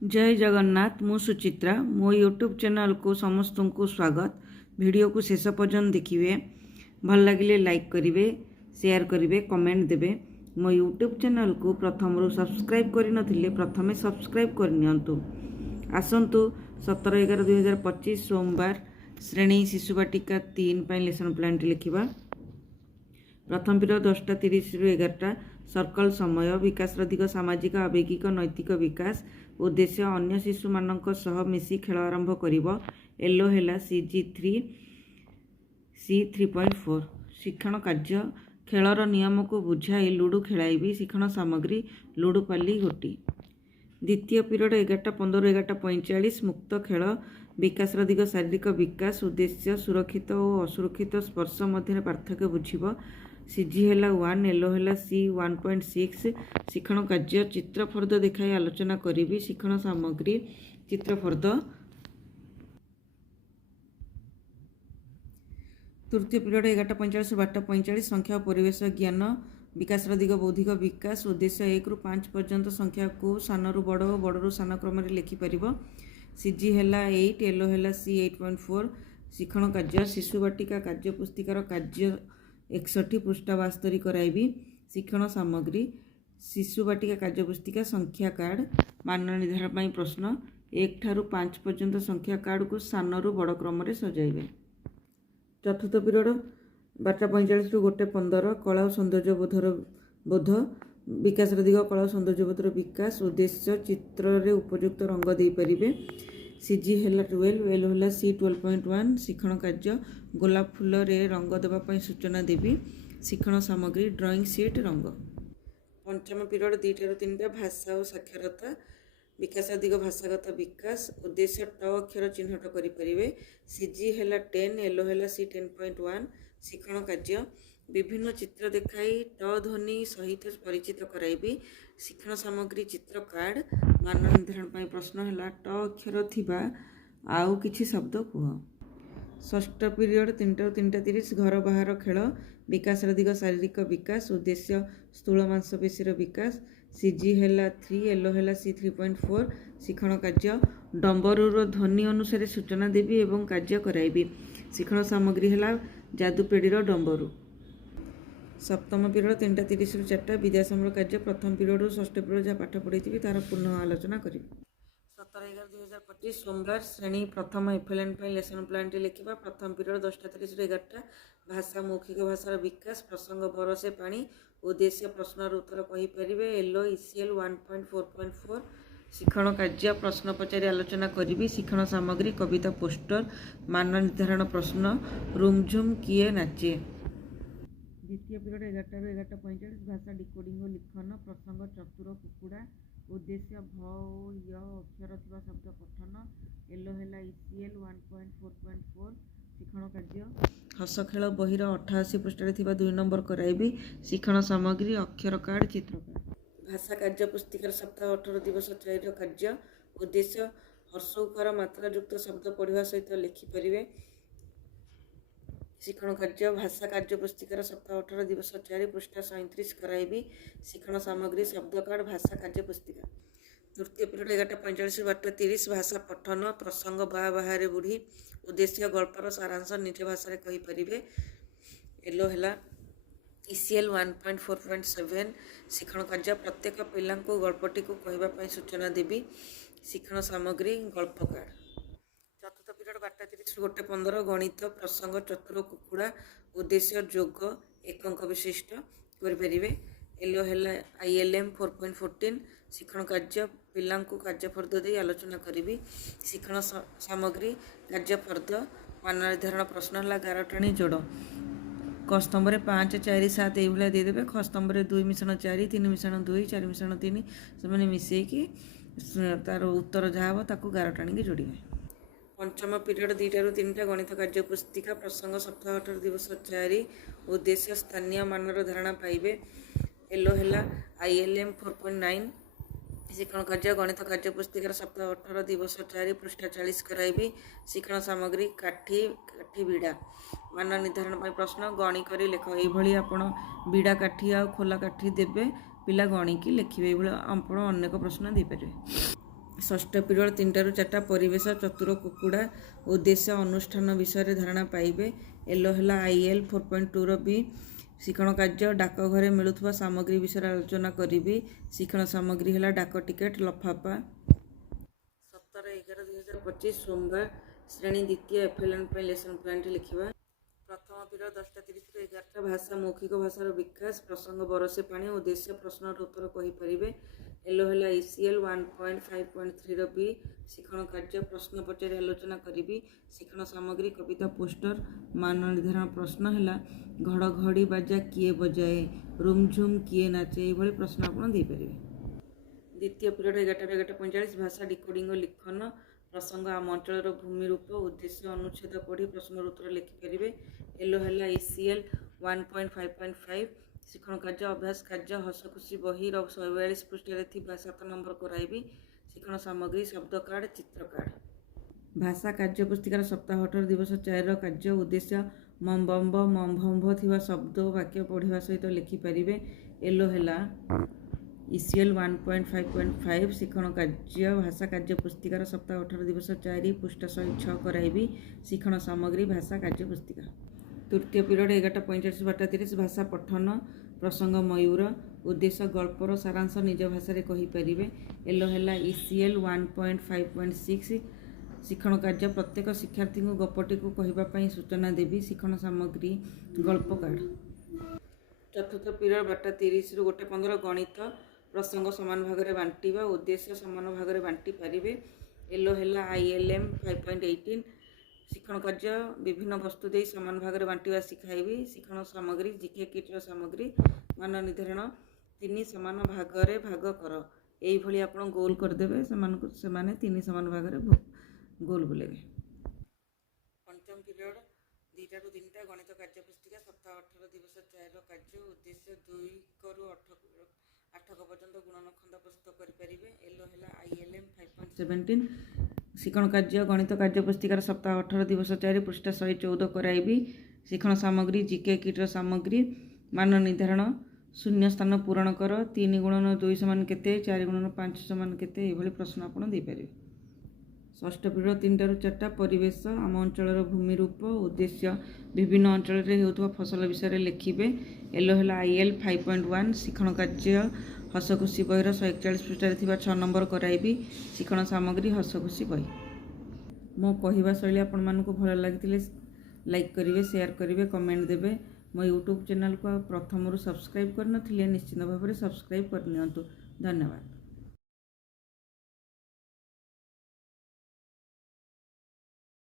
जय जगन्नाथ मु सुचित्रा मो यूट्यूब चैनल को समस्त को स्वागत। वीडियो को शेष पर्यंत देखिए, भल लगे लाइक करेंगे, शेयर करेंगे, कमेंट देवे। मो यूट्यूब चैनल को प्रथम सब्सक्राइब करनथिले प्रथमे सब्सक्राइब करनियंतु। आसंतु 17/11/2025 सोमवार श्रेणी शिशु बाटिका 3 पर लेसन प्लान लिखा। प्रथम पीरियड 10:30 रु 11टा। सर्कल समय विकास दिग सामाजिक आवेगिक नैतिक विकास उद्देश्य अन्य शिशु मानक सह मिसी खेल आरंभ करिवो। येलो हैला CG3 C3.4 शिक्षण कार्य खेलर नियम को बुझाई लुडु खेलाइबी। शिक्षण सामग्री लुडु पाली गोटी। द्वितीय पीरियड 11:15 11:45 मुक्त खेल विकास दिग शारीरिक विकास उद्देश्य सुरक्षित और असुरक्षित स्पर्श मध्य पार्थक्य बुझिब। CG हैला 1 येलो हैला C1.6 शिक्षण कार्य चित्र फर्द देखाई आलोचना करी। शिक्षण सामग्री चित्र फर्द। तृतीय पीरियड 11:45 12:45 संख्या और परिवेश ज्ञान विकास दिग बौद्धिक विकास उद्देश्य 1 ରୁ 5 पर्यंत संख्या को सानू बड़ और बड़ू सान क्रम लिखिपर। CG हैला 8 येलो हैला C8.4 शिक्षण कार्य शिशु बाटिका कार्य पुस्तिकार कार्य 61 पृष्ठा 72 कराइबी। शिक्षण सामग्री शिशु बाटिका कार्य पुस्तिका संख्या कार्ड मान निर्धारण प्रश्न 1 ठारू 5 पर्यंत संख्या कार्ड को सानू बड़ क्रम सजाइबे। चतुर्थ पीरियड 12:45 ରୁ 1:15 कला और सौंदर्य बोध विकास दिग कला और सौंदर्य बोधर विकास उद्देश्य चित्र रे उपयुक्त रंग दे पारिबे। CG हैला 12 येलो हैला C12.1 शिक्षण कार्य गोलाप फूल रे रंग देवा पई सूचना देवी। शिक्षण सामग्री ड्राइंग शीट रंग। पंचम पीरियड 2 ठारू 3टा भाषा और साक्षरता विकास दिग भाषागत विकास उद्देश्य ट अक्षर चिन्हट करि परिबे। CG हैला 10 येलो हैला C10.1 शिक्षण कार्य विभिन्न चित्र देखाई ट ध्वनि सहित परिचित कराइबी। शिक्षण सामग्री चित्र कार्ड मान निर्धारण प्रश्न है ट अक्षर थिबा आउ किछि शब्द कुह। षष्ठ पीरियड 3टा 3:30 घर बाहर खेल विकास दिग शारीरिक विकास उद्देश्य स्थूल मांसपेशीर विकास। CG हैला 3 येलो हैला C3.4 शिक्षण कार्य डम्बरूर ध्वनि अनुसार सूचना देवी एवं कार्य कराइबी। शिक्षण सामग्री हैला जादुपेड़ीर डम्बरू। सप्तम पीरियड 3:30 ରୁ 4टा विद्यासम्र कार्य प्रथम पीरियड और षष्ठ पीरियड जहाँ पाठ पढ़ी तार पुनः आलोचना करी। 17/11/2025 सोमवार श्रेणी प्रथम FLN लेसन प्लान लिखा। प्रथम पीरियड 10:30 ରୁ 11टा भाषा मौखिक भाषार विकास प्रसंग बरसे पानी उद्देश्य प्रश्नर उत्तर कहीपर। येलो ECL 1.4.4 शिक्षण कार्य प्रश्न पचारि आलोचना करी। शिक्षण सामग्री कविता पोस्टर मान निर्धारण प्रश्न रुमझुम किए नाचे। द्वितीय पीरियड 11 ରୁ 11:45 भाषा डिकोडिंग और लिखन प्रसंग चतुर कुकुड़ा उद्देश्य भ य अक्षर थिबा शब्द पठन। येलो हैला ECL 1.4.4 शिक्षण कार्य हस खेल बहिर 88 पृष्ठ थिबा 2 नंबर कराइबी। शिक्षण सामग्री अक्षर कार्ड चित्र कार्ड भाषा कार्य पुस्तिकार सप्ताह 18 दिवस 4 कार्य उद्देश्य हर्षौकार मात्रा युक्त शब्द पढ़ा सहित लिखिपर। शिक्षण कार्य भाषा कार्य पुस्तिकार सप्ताह 18 दिवस 4 पृष्ठा 37 कराइबी। शिक्षण सामग्री शब्द कार्ड भाषा कार्य पुस्तिका। तृतीय पीरियड 11:45 ରୁ 12:30 भाषा पठन प्रसंग बाहर बुढ़ी उद्देश्य गल्पर सारांश निज भाषा कहीपर। येलो हैला ECL 1.4.7 शिक्षण कार्य प्रत्येक पिला गल्पटी को कहवाई सूचना देवी। शिक्षण सामग्री गल्प कार्ड। चतुर्थ पीरियड 12:30 ରୁ 1:15 गणित प्रसंग चतुर कुकुड़ा उद्देश्य जोग 1 अंक विशिष्ट करें। येलो हैला ILM 4.14 शिक्षण कार्य पिला कार्य फर्द दे आलोचना करी। शिक्षण सामग्री कार्य फर्द मान निर्धारण प्रश्न है 11 टाणी जोड़। क स्तंभ 5 4 7 ये देदेवे। ख स्तंभ 2 मिश्रण 4 3 मिश्रण 2 4 मिश्रण 3 से मिसेकी तार उत्तर जहाँ हम ताको 11 टाणी जोड़े। पंचम पीरियड 2टा ରୁ 3टा गणित कार्य पुस्तिका प्रसंग सप्ताह 18 दिवस 4 उद्देश्य स्थानीय मानर धारणा पाइबे। येलो हैला ILM 4.9 शिक्षण कार्य गणित कार्य पुस्तिकार सप्ताह 18 दिवस 4 पृष्ठा 40 कराइबी। शिक्षण सामग्री काठी काठी बिड़ा मान निर्धारण प्रश्न गणी कर लेख। ये आपण बिड़ा काठी आ खोला काठी देवे पिला गणिकी लिखे। ये अनेक प्रश्न देपारे। ଷଷ୍ଠ ପିରିୟଡ଼ 3ଟାରୁ 4ଟା ପରିବେଶ ଚତୁର କୁକୁଡ଼ା ଉଦ୍ଦେଶ୍ୟ ଅନୁଷ୍ଠାନ ବିଷୟରେ ଧାରଣା ପାଇବେ। ଏଲୋ ହେଲା IL 4.2ର ବି ଶିକ୍ଷଣ କାର୍ଯ୍ୟ ଡାକଘରେ ମିଳୁଥିବା ସାମଗ୍ରୀ ବିଷୟରେ ଆଲୋଚନା କରିବି। ଶିକ୍ଷଣ ସାମଗ୍ରୀ ହେଲା ଡାକ ଟିକେଟ ଲଫାଫା। 17/11/2025 ସୋମବାର ଶ୍ରେଣୀ ଦ୍ୱିତୀୟ FLN ପାଇଁ ଲେସନ ପ୍ଲାନ୍ଟି ଲେଖିବା। ପ୍ରଥମ ପିରିୟଡ଼ 10:30ରୁ 11ଟା ଭାଷା ମୌଖିକ ଭାଷାର ବିକାଶ ପ୍ରସଙ୍ଗ ବରଷେ ପାଣି ଉଦ୍ଦେଶ୍ୟ ପ୍ରଶ୍ନର ଉତ୍ତର କହିପାରିବେ। ଏଲୋ ହେଲା ECL 1.5.3ର ବି ଶିକ୍ଷଣ କାର୍ଯ୍ୟ ପ୍ରଶ୍ନ ପଚାରି ଆଲୋଚନା କରିବି। ଶିକ୍ଷଣ ସାମଗ୍ରୀ କବିତା ପୋଷ୍ଟର ମାନ ନିର୍ଦ୍ଧାରଣ ପ୍ରଶ୍ନ ହେଲା ଘଡ଼ଘଡ଼ି ବାଜା କିଏ ବଜାଏ, ରୁମଝୁମ୍ କିଏ ନାଚେ, ଏଇଭଳି ପ୍ରଶ୍ନ ଆପଣ ଦେଇପାରିବେ। ଦ୍ୱିତୀୟ ପିରିୟଡ଼ 11:45 ଭାଷା ଡିକୋଡ଼ିଂ ଓ ଲିଖନ ପ୍ରସଙ୍ଗ ଆମ ଅଞ୍ଚଳର ଭୂମି ରୂପ ଉଦ୍ଦେଶ୍ୟ ଅନୁଚ୍ଛେଦ ପଢ଼ି ପ୍ରଶ୍ନର ଉତ୍ତର ଲେଖିପାରିବେ। ଏଲୋ ହେଲା ECL 1.5.5 ଶିକ୍ଷଣ କାର୍ଯ୍ୟ ଅଭ୍ୟାସ କାର୍ଯ୍ୟ ହସଖୁସି ବହିର 142 ପୃଷ୍ଠାରେ ଥିବା 7 ନମ୍ବର କରାଇବି। ଶିକ୍ଷଣ ସାମଗ୍ରୀ ଶବ୍ଦ କାର୍ଡ଼ ଚିତ୍ର କାର୍ଡ଼। ଭାଷା କାର୍ଯ୍ୟ ପୁସ୍ତିକାର ସପ୍ତାହ 18 ଦିବସ 4ର କାର୍ଯ୍ୟ ଉଦ୍ଦେଶ୍ୟ ମମ୍ବମ୍ବ ମମ୍ଭମ୍ଭ ଥିବା ଶବ୍ଦ ଓ ବାକ୍ୟ ପଢ଼ିବା ସହିତ ଲେଖିପାରିବେ। ଏଲୋ ହେଲା ECL 1.5.5 ଶିକ୍ଷଣ କାର୍ଯ୍ୟ ଭାଷା କାର୍ଯ୍ୟ ପୁସ୍ତିକାର ସପ୍ତାହ 18 ଦିବସ 4 ପୃଷ୍ଠା 106 କରାଇବି। ଶିକ୍ଷଣ ସାମଗ୍ରୀ ଭାଷା କାର୍ଯ୍ୟ ପୁସ୍ତିକା। ତୃତୀୟ ପିରିୟଡ଼ 11:45 12:30 ଭାଷା ପଠନ ପ୍ରସଙ୍ଗ ମୟୂର ଉଦ୍ଦେଶ୍ୟ ଗଳ୍ପର ସାରାଂଶ ନିଜ ଭାଷାରେ କହିପାରିବେ। ଏଲୋ ହେଲା ECL 1.5.6 ଶିକ୍ଷଣ କାର୍ଯ୍ୟ ପ୍ରତ୍ୟେକ ଶିକ୍ଷାର୍ଥୀଙ୍କୁ ଗପଟିକୁ କହିବା ପାଇଁ ସୂଚନା ଦେବି। ଶିକ୍ଷଣ ସାମଗ୍ରୀ ଗଳ୍ପ କାର୍ଡ଼। ଚତୁର୍ଥ ପିରିୟଡ଼ 12:30ରୁ 1:15 ଗଣିତ ପ୍ରସଙ୍ଗ ସମାନ ଭାଗରେ ବାଣ୍ଟିବା ଉଦ୍ଦେଶ୍ୟ ସମାନ ଭାଗରେ ବାଣ୍ଟି ପାରିବେ। ଏଲୋ ହେଲା ILM 5.18 ଶିକ୍ଷଣ କାର୍ଯ୍ୟ ବିଭିନ୍ନ ବସ୍ତୁ ଦେଇ ସମାନ ଭାଗରେ ବାଣ୍ଟିବା ଶିଖାଇବି। ଶିକ୍ଷଣ ସାମଗ୍ରୀ GK କିଟ୍ର ସାମଗ୍ରୀ ମାନ ନିର୍ଦ୍ଧାରଣ 3 ସମାନ ଭାଗରେ ଭାଗ କର, ଏଇଭଳି ଆପଣ ଗୋଲ କରିଦେବେ। ସେମାନେ 3 ସମାନ ଭାଗରେ ଗୋଲ ବୁଲେଇବେ। ପଞ୍ଚମ ପିରିୟଡ଼ 2ଟାରୁ 3ଟା ଗଣିତ କାର୍ଯ୍ୟ ପୁସ୍ତିକା ସପ୍ତାହ 18 ଦିବସ 4ର କାର୍ଯ୍ୟ ଉଦ୍ଦେଶ୍ୟ 2ରୁ 8 ପର୍ଯ୍ୟନ୍ତ ଗୁଣନ ଖଣ୍ଡ ପ୍ରସ୍ତୁତ କରିପାରିବେ। ଏଲୋ ହେଲା ILM 5.17 ଶିକ୍ଷଣ କାର୍ଯ୍ୟ ଗଣିତ କାର୍ଯ୍ୟ ପୁସ୍ତିକାର ସପ୍ତାହ 18 ଦିବସ 4 ପୃଷ୍ଠା 114 କରାଇବି। ଶିକ୍ଷଣ ସାମଗ୍ରୀ GK କିଟ୍ର ସାମଗ୍ରୀ ମାନ ନିର୍ଦ୍ଧାରଣ ଶୂନ୍ୟ ସ୍ଥାନ ପୂରଣ କର 3 × 2 = କେତେ, 4 × 5 = କେତେ, ଏଇଭଳି ପ୍ରଶ୍ନ ଆପଣ ଦେଇପାରିବେ। ଷଷ୍ଠ ପିରିୟଡ଼ 3ଟାରୁ 4ଟା ପରିବେଶ ଆମ ଅଞ୍ଚଳର ଭୂମି ରୂପ ଉଦ୍ଦେଶ୍ୟ ବିଭିନ୍ନ ଅଞ୍ଚଳରେ ହେଉଥିବା ଫସଲ ବିଷୟରେ ଲେଖିବେ। ଏଲୋ ହେଲା IL 5.1 ଶିକ୍ଷଣ କାର୍ଯ୍ୟ ହସଖୁସି ବହିର 141 ପୃଷ୍ଠାରେ ଥିବା 6 ନମ୍ବର କରାଇବି। ଶିକ୍ଷଣ ସାମଗ୍ରୀ ହସଖୁସି ବହି। ମୋ କହିବା ଶୈଳୀ ଆପଣମାନଙ୍କୁ ଭଲ ଲାଗିଥିଲେ ଲାଇକ୍ କରିବେ, ସେୟାର କରିବେ, କମେଣ୍ଟ ଦେବେ। ମୋ ୟୁଟ୍ୟୁବ୍ ଚ୍ୟାନେଲକୁ ପ୍ରଥମରୁ ସବସ୍କ୍ରାଇବ୍ କରିନଥିଲେ ନିଶ୍ଚିତ ଭାବରେ ସବସ୍କ୍ରାଇବ୍ କରିନିଅନ୍ତୁ। ଧନ୍ୟବାଦ।